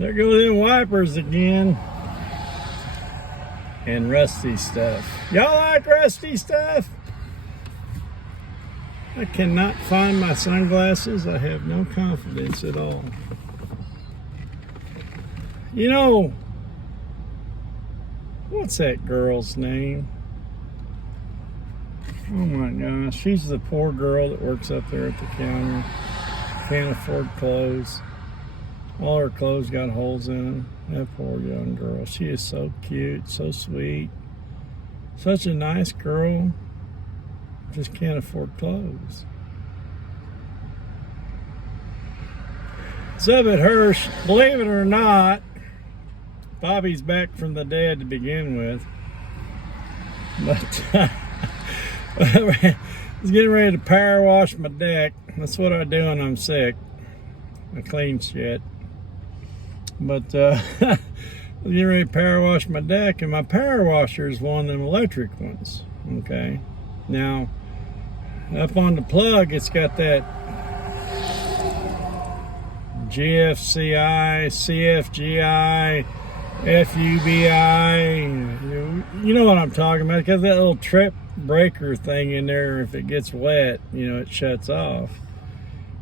There go them wipers again. And rusty stuff. Y'all like rusty stuff? I cannot find my sunglasses. I have no confidence at all. You know, what's that girl's name? Oh my gosh, she's the poor girl that works up there at the counter. Can't afford clothes. All her clothes got holes in them. That poor young girl. She is so cute, so sweet. Such a nice girl. Just can't afford clothes. So at Hirsch, believe it or not, Bobby's back from the dead to begin with. But I was getting ready to power wash my deck. That's what I do when I'm sick. I clean shit. But I was getting ready to power wash my deck, and my power washer is one of them electric ones. Okay. Now, up on the plug, it's got that GFCI, CFGI, FUBI. You know what I'm talking about. It's got that little trip breaker thing in there. If it gets wet, it shuts off.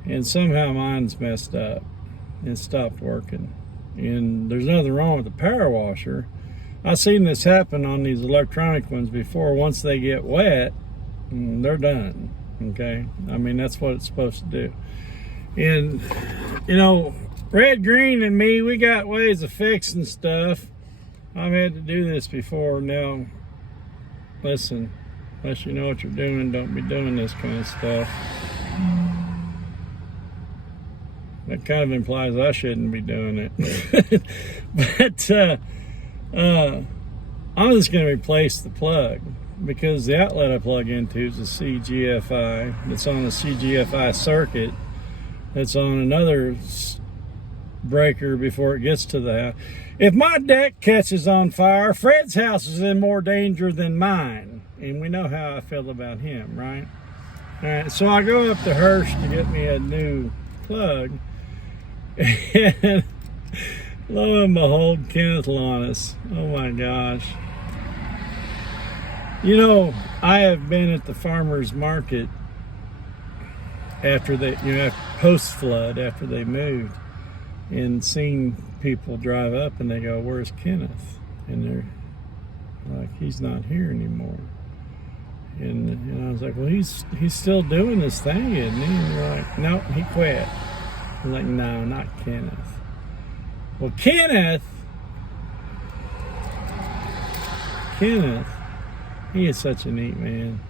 And somehow mine's messed up and stopped working. And there's nothing wrong with the power washer. I've seen this happen on these electronic ones before. Once they get wet, they're done. Okay, I mean, that's what it's supposed to do. And Red, Green, and me, we got ways of fixing stuff. I've had to do this before. Now, listen, unless you know what you're doing, don't be doing this kind of stuff. That kind of implies I shouldn't be doing it. But I'm just going to replace the plug, because the outlet I plug into is a CGFI. It's on a CGFI circuit. It's on another breaker before it gets to the house. If my deck catches on fire, Fred's house is in more danger than mine. And we know how I feel about him, right? All right, so I go up to Hirsch to get me a new plug. And lo and behold, Kenneth Lannis. Oh my gosh. I have been at the farmer's market after they, post-flood, after they moved, and seen people drive up and they go, "Where's Kenneth?" And they're like, "He's not here anymore." And I was like, "Well, he's still doing this thing, isn't he?" And they're like, "Nope, he quit." I'm like, "No, not Kenneth." Well, Kenneth, he is such a neat man.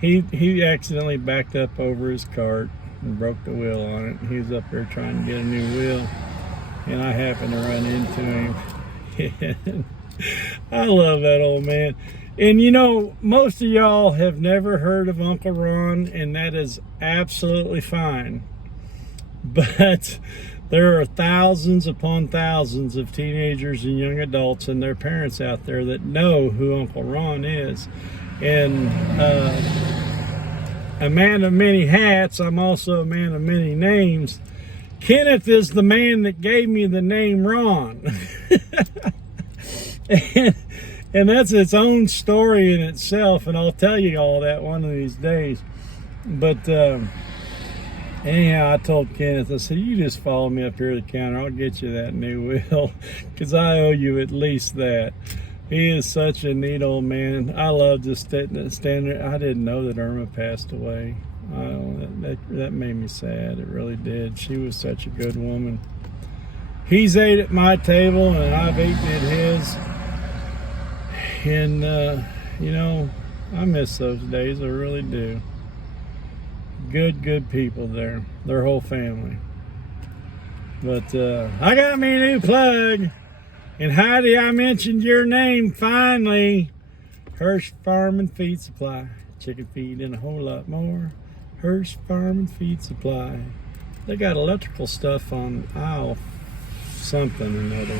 He accidentally backed up over his cart and broke the wheel on it. He was up there trying to get a new wheel, and I happened to run into him. And I love that old man. And most of y'all have never heard of Uncle Ron, and that is absolutely fine. But there are thousands upon thousands of teenagers and young adults and their parents out there that know who Uncle Ron is. And a man of many hats, I'm also a man of many names. Kenneth is the man that gave me the name Ron. and that's its own story in itself, and I'll tell you all that one of these days. But anyhow, I told Kenneth, I said, "You just follow me up here to the counter. I'll get you that new wheel, because I owe you at least that." He is such a neat old man. I love just standing there. I didn't know that Irma passed away. That made me sad. It really did. She was such a good woman. He's ate at my table, and I've eaten at his. And, I miss those days. I really do. Good people there. Their whole family. But I got me a new plug. And Heidi, I mentioned your name finally. Hirsch Farm and Feed Supply. Chicken feed and a whole lot more. Hirsch Farm and Feed Supply. They got electrical stuff on aisle something or another.